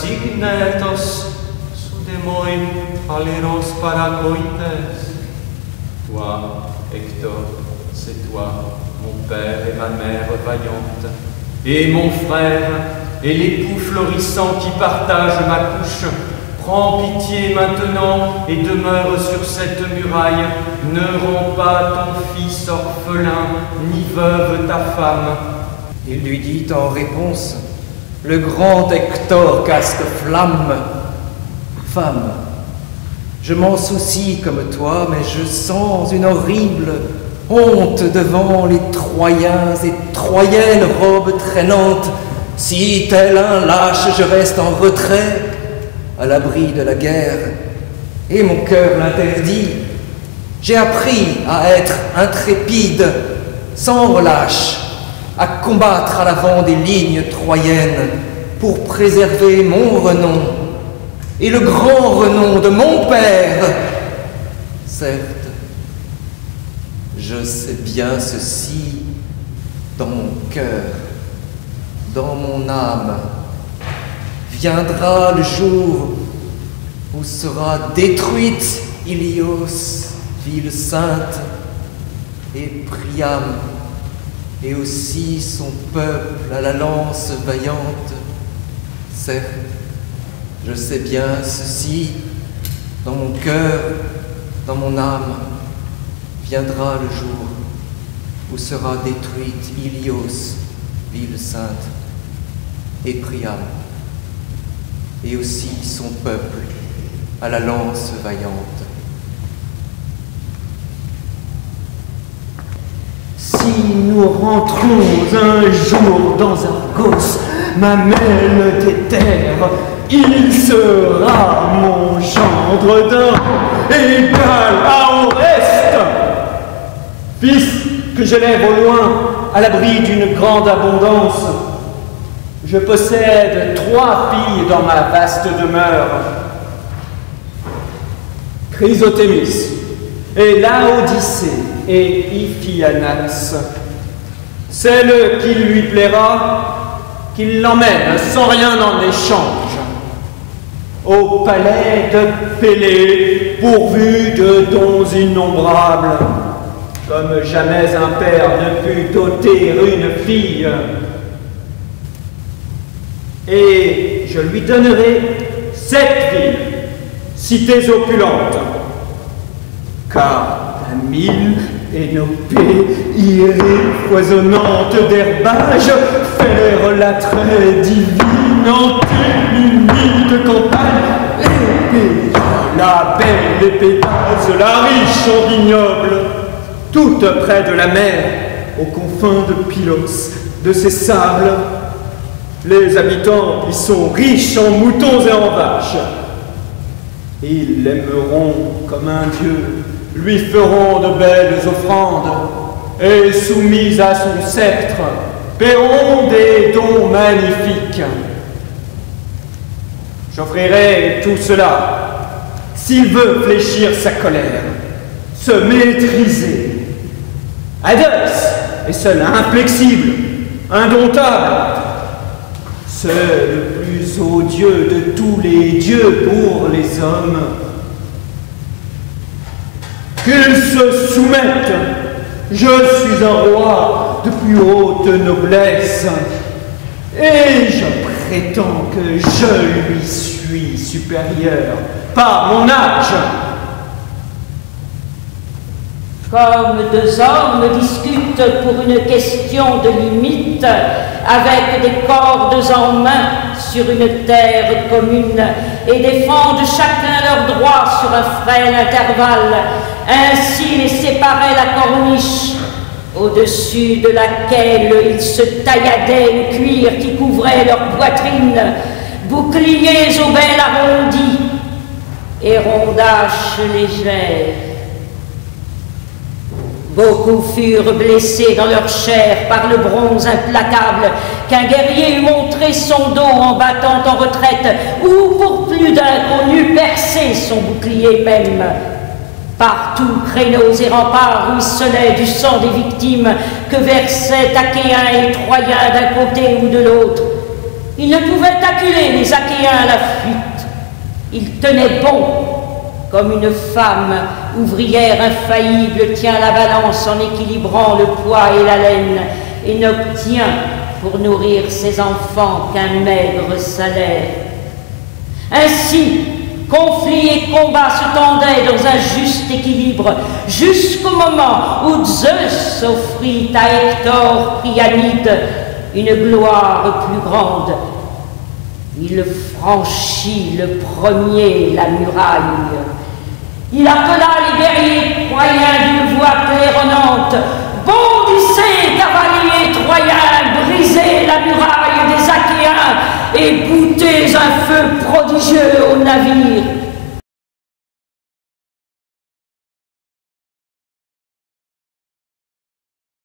signetos sudemoi aleros paracoites. Toi, Hector, c'est toi, mon père et ma mère vaillante, et mon frère, et l'époux florissant qui partage ma couche. Prends pitié maintenant et demeure sur cette muraille. Ne rends pas ton fils orphelin, ni veuve ta femme. Il lui dit en réponse, le grand Hector casque flamme. Femme, je m'en soucie comme toi, mais je sens une horrible honte devant les Troyens et Troyennes robes traînantes. Si tel un lâche, je reste en retrait, à l'abri de la guerre, et mon cœur l'interdit. J'ai appris à être intrépide, sans relâche, à combattre à l'avant des lignes troyennes pour préserver mon renom et le grand renom de mon père. Certes, je sais bien ceci dans mon cœur, dans mon âme. Viendra le jour où sera détruite Ilios, ville sainte, et Priam, et aussi son peuple à la lance vaillante. Certes, je sais bien ceci, dans mon cœur, dans mon âme, viendra le jour où sera détruite Ilios, ville sainte, et Priam, et aussi son peuple à la lance vaillante. Si nous rentrons un jour dans Argos, mamelle des terres, il sera mon gendre d'un égal à Oreste, fils que j'élève au loin à l'abri d'une grande abondance. Je possède 3 filles dans ma vaste demeure, Chrysothémis et Laodicée et Iphianax. Celle qui lui plaira, qu'il l'emmène sans rien en échange au palais de Pélée, pourvu de dons innombrables, comme jamais un père ne put doter une fille. Et je lui donnerai 7 villes, cités opulentes, car la mille énopée, irée, foisonnante d'herbage, faire la très divine en humide campagne, épée, la belle épétase, la riche en vignoble, toute près de la mer, aux confins de Pylos, de ses sables. Les habitants y sont riches en moutons et en vaches. Ils l'aimeront comme un dieu, lui feront de belles offrandes, et soumis à son sceptre, paieront des dons magnifiques. J'offrirai tout cela s'il veut fléchir sa colère, se maîtriser. Hadès est seul inflexible, indomptable. C'est le plus odieux de tous les dieux pour les hommes. Qu'ils se soumettent. Je suis un roi de plus haute noblesse, et je prétends que je lui suis supérieur par mon âge. Comme 2 hommes discutent pour une question de limite, avec des cordes en main sur une terre commune, et défendent chacun leurs droits sur un frêle intervalle, ainsi les séparait la corniche, au-dessus de laquelle ils se tailladaient le cuir qui couvrait leur poitrine, boucliers aux belles arrondies et rondaches légères. Beaucoup furent blessés dans leur chair par le bronze implacable qu'un guerrier eût montré son dos en battant en retraite, ou pour plus d'un qu'on eût percé son bouclier même. Partout, créneaux et remparts ruisselaient du sang des victimes que versaient Achéens et Troyens d'un côté ou de l'autre. Il ne pouvait acculer les Achéens à la fuite. Il tenait bon, comme une femme ouvrière infaillible tient la balance en équilibrant le poids et la laine, et n'obtient pour nourrir ses enfants qu'un maigre salaire. Ainsi, conflit et combat se tendaient dans un juste équilibre, jusqu'au moment où Zeus offrit à Hector Priamide une gloire plus grande. Il franchit le premier la muraille. Il appela les guerriers troyens d'une voix claironnante. Bondissez, cavaliers troyens, brisez la muraille des Achéens et boutez un feu prodigieux au navire.